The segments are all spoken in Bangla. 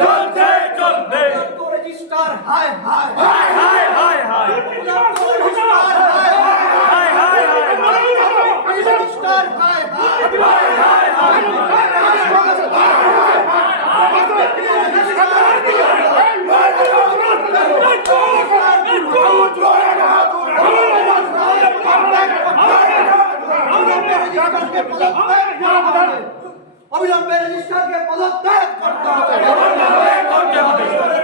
চলছে চলবে রেজিস্টার হায় হায় হায় হায় হায় হায় রেজিস্টার হায় হায় হায় হায় রেজিস্টার হায় হায় হায় হায় অবিলম্বে রেজিস্টারকে পদত্যাগ করতে হবে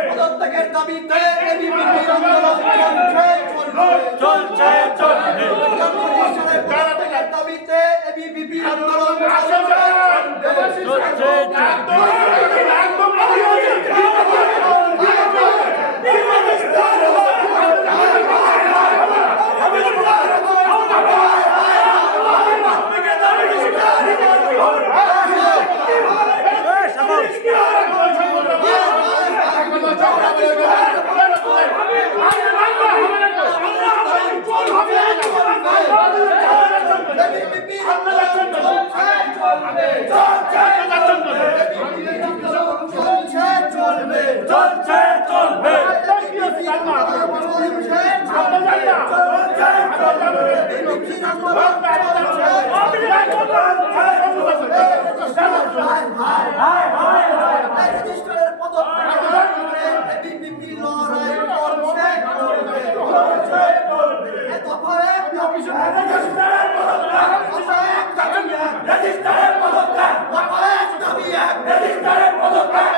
পদত্যাগের দাবিতে এবিভিপি আন্দোলন চলছে চলবে রেজিস্টারের পদত্যাগের দাবিতে এবিভিপি আন্দোলন চলছে চলছে চলবে রেজিস্টারের পদত্যাগ এবিভিপি লড়াই করছে রেজিস্টারের পদত্যাগ রেজিস্টারের পদত্যাগ রেজিস্টারের পদত্যাগ রেজিস্টারের পদত্যাগ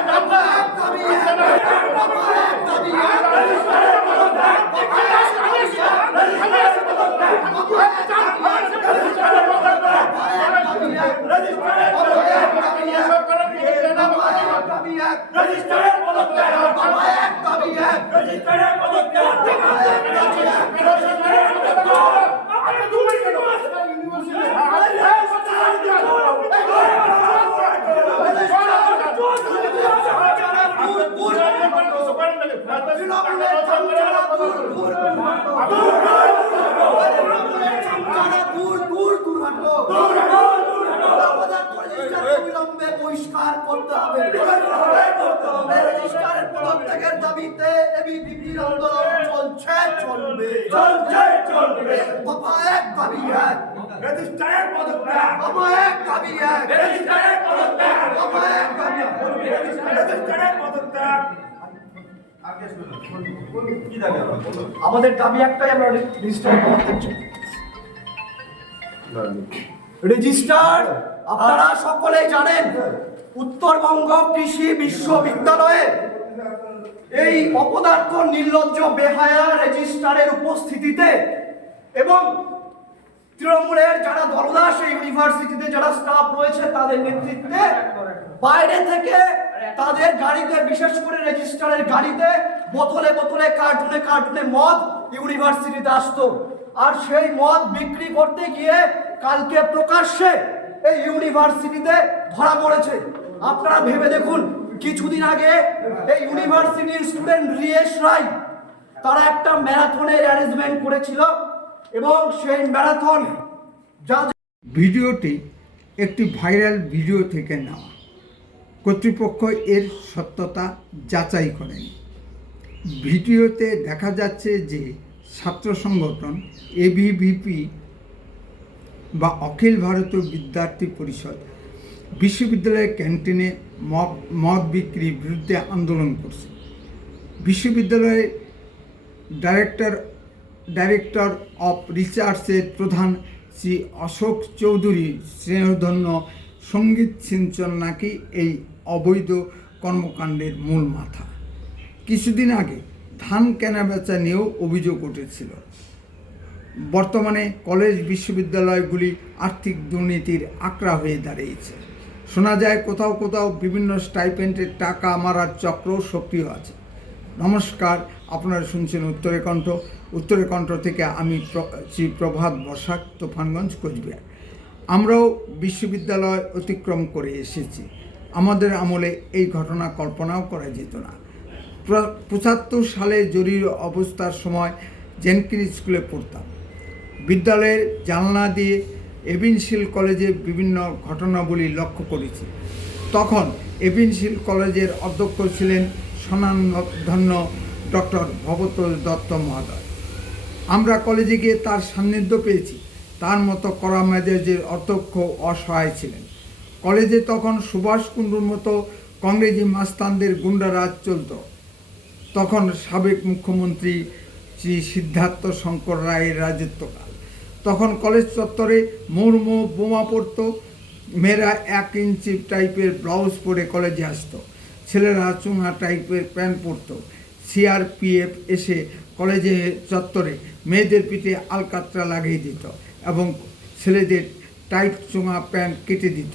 অবিলম্বে বহিষ্কার করতে হবে রেজিস্টারের পদত্যাগের দাবিতে এবিভিপি আন্দোলন চলছে চলবে চলবে দফা এক দাবি এক রেজিস্টারের পদত্যাগ দফা এক দাবি এক রেজিস্টারের পদত্যাগ দফা এক দাবি এক রেজিস্টারের পদত্যাগ আমাদের দাবি একটাই, আমরা রেজিস্টার পদত্যাগ চাই। রেজিস্টার আপনারা সকলেই জানেন উত্তরবঙ্গ কৃষি বিশ্ববিদ্যালয়ে এই অপদার্থ নির্লজ্জ বেহায়া রেজিস্টারের উপস্থিতিতে এবং তৃণমূলের যারা দলদাস এই ইউনিভার্সিটিতে যারা স্টাফ রয়েছে তাদের নেতৃত্বে বাইরে থেকে তাদের গাড়িতে, বিশেষ করে রেজিস্টারের গাড়িতে বোতলে বোতলে কার্টুনে কার্টুনে মদ ইউনিভার্সিটিতে আসতো। আর সেই মদ বিক্রি করতে গিয়ে কালকে প্রকাশ্যে এই ইউনিভার্সিটিতে ধরা পড়েছে। আপনারা ভেবে দেখুন, কিছুদিন আগে এই ইউনিভার্সিটির স্টুডেন্ট রিয়েশ রায় তারা একটা ম্যারাথনের অ্যারেঞ্জমেন্ট করেছিল এবং সেই ম্যারাথন ভিডিওটি একটি ভাইরাল ভিডিও থেকে নেওয়া। কর্তৃপক্ষ এর সত্যতা যাচাই করেনি। ভিডিওতে দেখা যাচ্ছে যে ছাত্র সংগঠন এবিভিপি বা অখিল ভারতীয় বিদ্যার্থী পরিষদ বিশ্ববিদ্যালয়ের ক্যান্টিনে মদ বিক্রির বিরুদ্ধে আন্দোলন করছে। বিশ্ববিদ্যালয়ের ডাইরেক্টর অফ রিসার্চের প্রধান শ্রী অশোক চৌধুরী স্নেহধন্য সঙ্গীত সিঞ্চন নাকি এই অবৈধ কর্মকাণ্ডের মূল মাথা। কিছুদিন আগে ধান কেনাবেচা নিয়েও অভিযোগ উঠেছিল। বর্তমানে কলেজ বিশ্ববিদ্যালয়গুলি আর্থিক দুর্নীতির আকড়া হয়ে দাঁড়িয়েছে। শোনা যায় কোথাও কোথাও বিভিন্ন স্টাইপেন্ডের টাকা মারার চক্রও সক্রিয় আছে। নমস্কার, আপনারা শুনছেন উত্তরে কণ্ঠ থেকে আমি শ্রী প্রভাত বসাক, তুফানগঞ্জ, কোচবিহার। আমরাও বিশ্ববিদ্যালয় অতিক্রম করে এসেছি। আমাদের আমলে এই ঘটনা কল্পনাও করা যেত না। ৭৫ সালে জরুরি অবস্থার সময় জেনকিন্স স্কুলে পড়তাম। বিদ্যালয়ের জানলা দিয়ে এভিনশিল কলেজে বিভিন্ন ঘটনাবলী লক্ষ্য করেছি। তখন এভিনশিল কলেজের অধ্যক্ষ ছিলেন স্বনামধন্য ডক্টর ভবতোষ দত্ত মহোদয়। আমরা কলেজে গিয়ে তার সান্নিধ্য পেয়েছি। তার মতো কড়া মেজাজের অধ্যক্ষ অসহায় ছিলেন। কলেজে তখন সুভাষ কুণ্ডুর মতো কংগ্রেসি মাস্তানদের গুন্ডারাজ চলত। তখন সাবেক মুখ্যমন্ত্রী শ্রী সিদ্ধার্থ শঙ্কর রায়ের রাজত্বকাল। তখন কলেজ চত্বরে মুর্মু বোমা পড়ত। মেয়েরা 1 ইঞ্চি টাইপের ব্লাউজ পরে কলেজে আসতো। ছেলেরা চুঙা টাইপের প্যান্ট পরত। সিআরপিএফ এসে কলেজে চত্বরে মেয়েদের পিঠে আলকাতরা লাগিয়ে দিত এবং ছেলেদের টাইট চুঙা প্যান্ট কেটে দিত।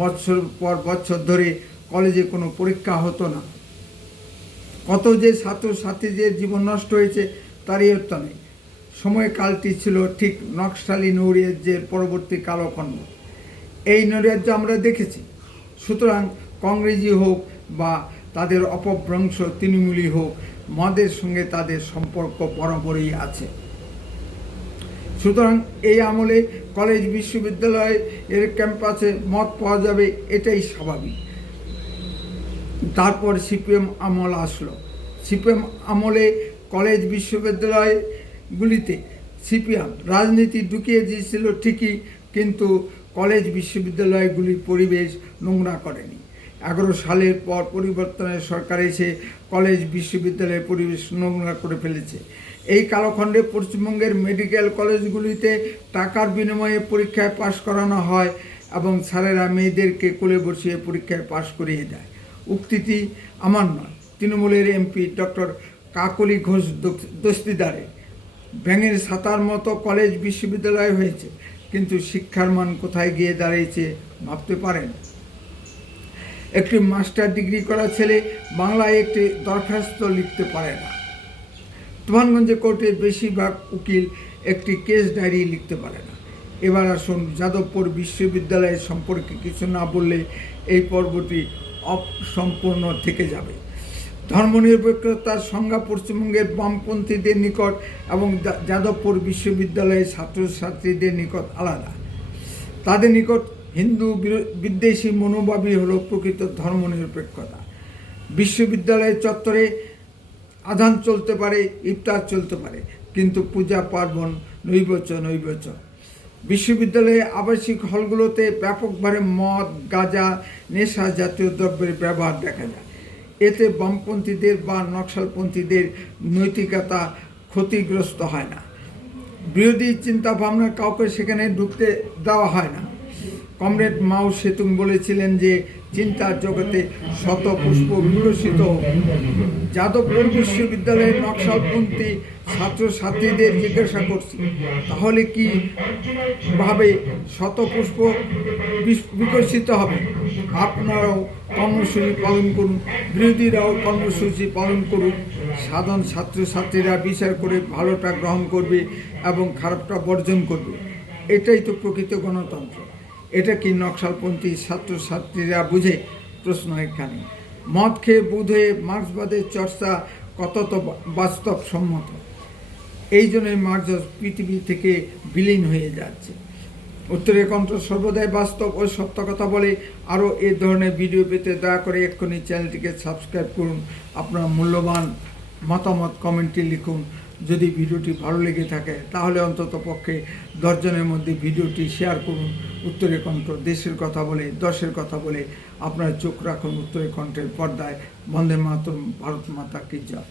বছর পর বছর ধরে কলেজে কোনো পরীক্ষা হতো না। কত যে ছাত্রছাত্রীদের জীবন নষ্ট হয়েছে তারই অর্থ নেই। সময়কালটি ছিল ঠিক নকশালি নৈরাজ্যের পরবর্তী কালখণ্ড। এই নৈরাজ্য আমরা দেখেছি। সুতরাং কংগ্রেসই হোক বা তাদের অপভ্রংশ তৃণমূলই হোক, মদের সঙ্গে তাদের সম্পর্ক বরাবরই আছে। সুতরাং এই আমলে কলেজ বিশ্ববিদ্যালয় এর ক্যাম্পাসে মদ পাওয়া যাবে, এটাই স্বাভাবিক। তারপর সিপিএম আমল আসলো। সিপিএম আমলে কলেজ বিশ্ববিদ্যালয়গুলিতে সিপিএম রাজনীতি ঢুকিয়ে দিয়েছিল ঠিকই, কিন্তু কলেজ বিশ্ববিদ্যালয়গুলির পরিবেশ নোংরা করেনি। 11 সালের পর পরিবর্তনের সরকার এসে কলেজ বিশ্ববিদ্যালয়ের পরিবেশ নোংরা করে ফেলেছে। এই কালখণ্ডে পশ্চিমবঙ্গের মেডিকেল কলেজগুলিতে টাকার বিনিময়ে পরীক্ষায় পাশ করানো হয় এবং স্যারেরা মেয়েদেরকে কোলে বসিয়ে পরীক্ষায় পাশ করিয়ে দেয়। উক্তিটি আমার নয়, তৃণমূলের এমপি ডক্টর কাকলি ঘোষ দস্তিদারের। ব্যাঙের ছাতার মতো কলেজ বিশ্ববিদ্যালয় হয়েছে, কিন্তু শিক্ষার মান কোথায় গিয়ে দাঁড়িয়েছে ভাবতে পারেন? একটি মাস্টার ডিগ্রি করা ছেলে বাংলায় একটি দরখাস্ত লিখতে পারে না। তুফানগঞ্জে কোর্টের বেশিরভাগ উকিল একটি কেস ডায়েরি লিখতে পারে না। এবার আসুন যাদবপুর বিশ্ববিদ্যালয়ের সম্পর্কে কিছু না বললে এই পর্বটি অসম্পূর্ণ থেকে যাবে। ধর্মনিরপেক্ষতার সংজ্ঞা পশ্চিমবঙ্গের বামপন্থীদের নিকট এবং যাদবপুর বিশ্ববিদ্যালয়ের ছাত্রছাত্রীদের নিকট আলাদা। তাদের নিকট হিন্দু বিদ্বেষী মনোভাবই হলো প্রকৃত ধর্মনিরপেক্ষতা। বিশ্ববিদ্যালয়ের চত্বরে আজান চলতে পারে, ইফতার চলতে পারে, কিন্তু পূজা পার্বণ নৈবচ। বিশ্ববিদ্যালয়ে আবাসিক হলগুলোতে ব্যাপকভাবে মদ, গাঁজা, নেশা জাতীয় দ্রব্যের ব্যবহার দেখা যায়। এতে বামপন্থীদের বা নকশালপন্থীদের নৈতিকতা ক্ষতিগ্রস্ত হয় না। বিরোধী চিন্তা ভাবনা কাউকে সেখানে ঢুকতে দেওয়া হয় না। কমরেড মাও সেতুং বলেছিলেন যে চিন্তার জগতে শত পুষ্প বিকশিত। যাদবপুর বিশ্ববিদ্যালয়ের নকশালপন্থী ছাত্রছাত্রীদের জিজ্ঞাসা করছি, তাহলে কি ভাবে শত পুষ্প বিকশিত হবে? আপনারাও কর্মসূচি পালন করুন, বিরোধীরাও কর্মসূচি পালন করুন। সাধারণ ছাত্রছাত্রীরা বিচার করে ভালোটা গ্রহণ করবে এবং খারাপটা বর্জন করবে। এটাই তো প্রকৃত গণতন্ত্র। এটা কি নকশালপন্থী ছাত্রছাত্রীরা বুঝে? প্রশ্ন এখানে। মদ খেয়ে বুধ হয়ে মার্ক্সবাদের চর্চা কত তো বাস্তবসম্মত। এই জন্যই মার্ক্স পৃথিবী থেকে বিলীন হয়ে যাচ্ছে। উত্তরের কণ্ঠ সর্বদাই বাস্তব ও সত্য কথা বলে। আরও এই ধরনের ভিডিও পেতে দয়া করে এক্ষুনি চ্যানেলটিকে সাবস্ক্রাইব করুন। আপনার মূল্যবান মতামত কমেন্টে লিখুন। যদি ভিডিওটি ভালো লেগে থাকে তাহলে অন্তত পক্ষে 10 জনের মধ্যে ভিডিওটি শেয়ার করুন। উত্তরের কণ্ঠ দেশের কথা বলে, দশের কথা বলে। আপনার চোখ রাখুন উত্তরের কণ্ঠের পর্দায়। বন্দে মাতরম, ভারত মাতা কি জয়।